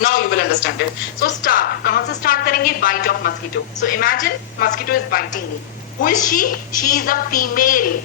Now you will understand it. So start. कहाँ से start करेंगे? Bite of mosquito. So imagine mosquito is biting me. Who is she? She is a female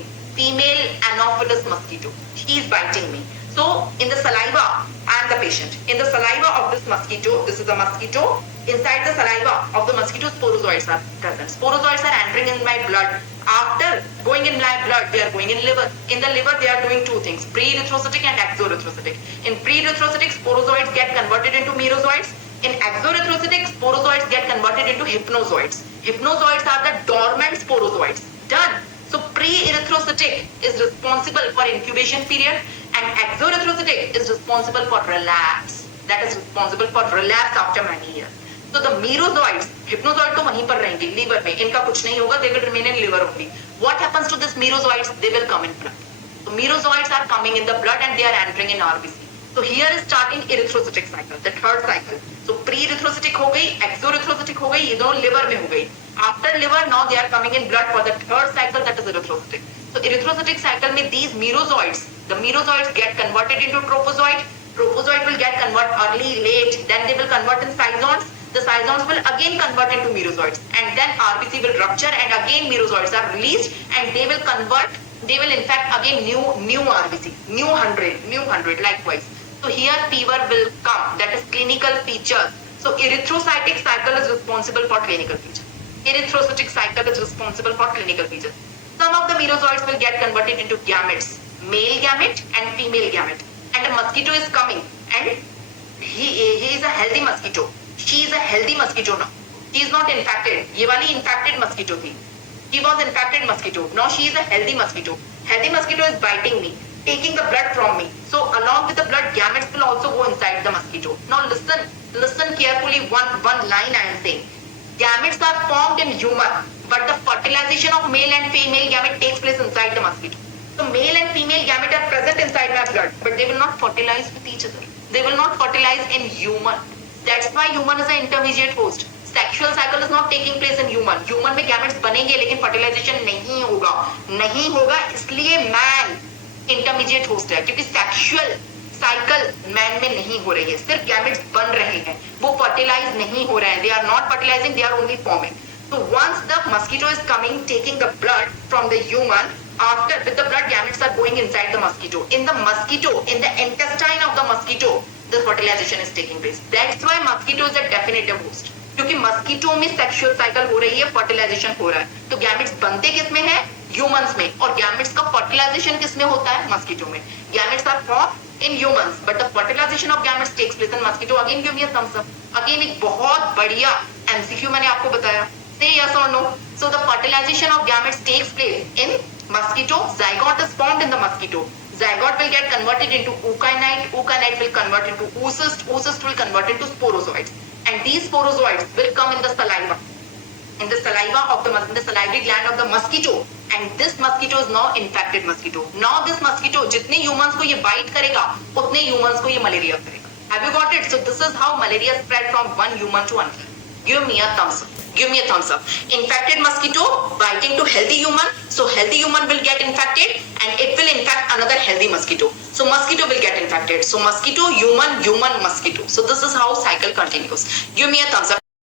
Anopheles mosquito. She is biting me. So in the saliva, I am the patient. In the saliva of this mosquito, this is a mosquito. Inside the saliva of the mosquito, sporozoites are present. Sporozoites are entering in my blood. After going in my blood, they are going in liver. In the liver, they are doing two things: pre-erythrocytic and exoerythrocytic. In pre-erythrocytic, sporozoites get converted into merozoites. In exoerythrocytic, sporozoites get converted into hypnozoites. Hypnozoites are the dormant sporozoites. Done. So pre-erythrocytic is responsible for incubation period, and exoerythrocytic is responsible for relapse. That is responsible for relapse after many years. So the merozoites, hypnozoites तो वहीं पर रहेंगे liver में, इनका कुछ नहीं होगा, they will remain in liver only. What happens to this merozoites? They will come in blood. So merozoites are coming in the blood and they are entering in RBC. So here is starting erythrocytic cycle, the third cycle. So pre-erythrocytic हो गई, exoerythrocytic हो गई, ये दोनों liver में हो गई. After liver, now they are coming in blood for the third cycle, that is erythrocytic. So erythrocytic cycle में these merozoites, the merozoites get converted into trophozoite. Trophozoite will get converted early, late, then they will convert in schizons. The schizons will again convert into merozoites, and then RBC will rupture, and again merozoites are released, and they will convert. They will infect again new RBC, new 100 likewise. So here fever will come. That is clinical features. So erythrocytic cycle is responsible for clinical features. Erythrocytic cycle is responsible for clinical features. Some of the merozoites will get converted into gametes, male gamete and female gamete, and a mosquito is coming, and he is a healthy mosquito. She is a healthy mosquito now. She is not infected. ये वाली infected mosquito थी. She was infected mosquito. Now she is a healthy mosquito. Healthy mosquito is biting me, taking the blood from me. So along with the blood, gametes will also go inside the mosquito. Now listen carefully. One line I am saying. Gametes are formed in human, but the fertilization of male and female gamete takes place inside the mosquito. So male and female gamete are present inside my blood, but they will not fertilize with each other. They will not fertilize in human. That's why human is an intermediate host. Sexual cycle is not taking place in human. Human में gametes बनेंगे लेकिन fertilization नहीं होगा इसलिए man intermediate host है क्योंकि sexual cycle man में नहीं हो रही है सिर्फ gametes बन रहे हैं वो fertilize नहीं हो रहे हैं they are not fertilizing they are only forming. So once the mosquito is coming taking the blood from the human after with the blood gametes are going inside the mosquito in the intestine of the mosquito the fertilization is taking place. That's why mosquito is a definitive host. क्योंकि mosquito में sexual cycle हो रही है, fertilization हो रहा है, तो gametes बनते किस में है? Humans में, और gametes का fertilization किस में होता है? Mosquito में. Gametes are formed in humans, but the fertilization of gametes takes place in mosquito. Again give me a thumbs up. Again एक बहुत बढ़िया MCQ मैंने आपको बताया. Say yes or no. So the fertilization of gametes takes place in mosquito. Zygote is formed in the mosquito. Zygote will get converted into ookinete. Ookinete will convert into oocyst. Oocyst will convert into sporozoites. And these sporozoites will come in the saliva. In the saliva of in the salivary gland of the mosquito. And this mosquito is now infected mosquito. Now this mosquito, जितने humans को ये bite करेगा, उतने humans को ये malaria करेगा. Have you got it? So this is how malaria spread from one human to another. Give me a thumbs up. Give me a thumbs up. Infected mosquito biting to healthy human. So healthy human will get infected and it will infect another healthy mosquito. So mosquito will get infected. So mosquito, human, mosquito. So this is how cycle continues. Give me a thumbs up.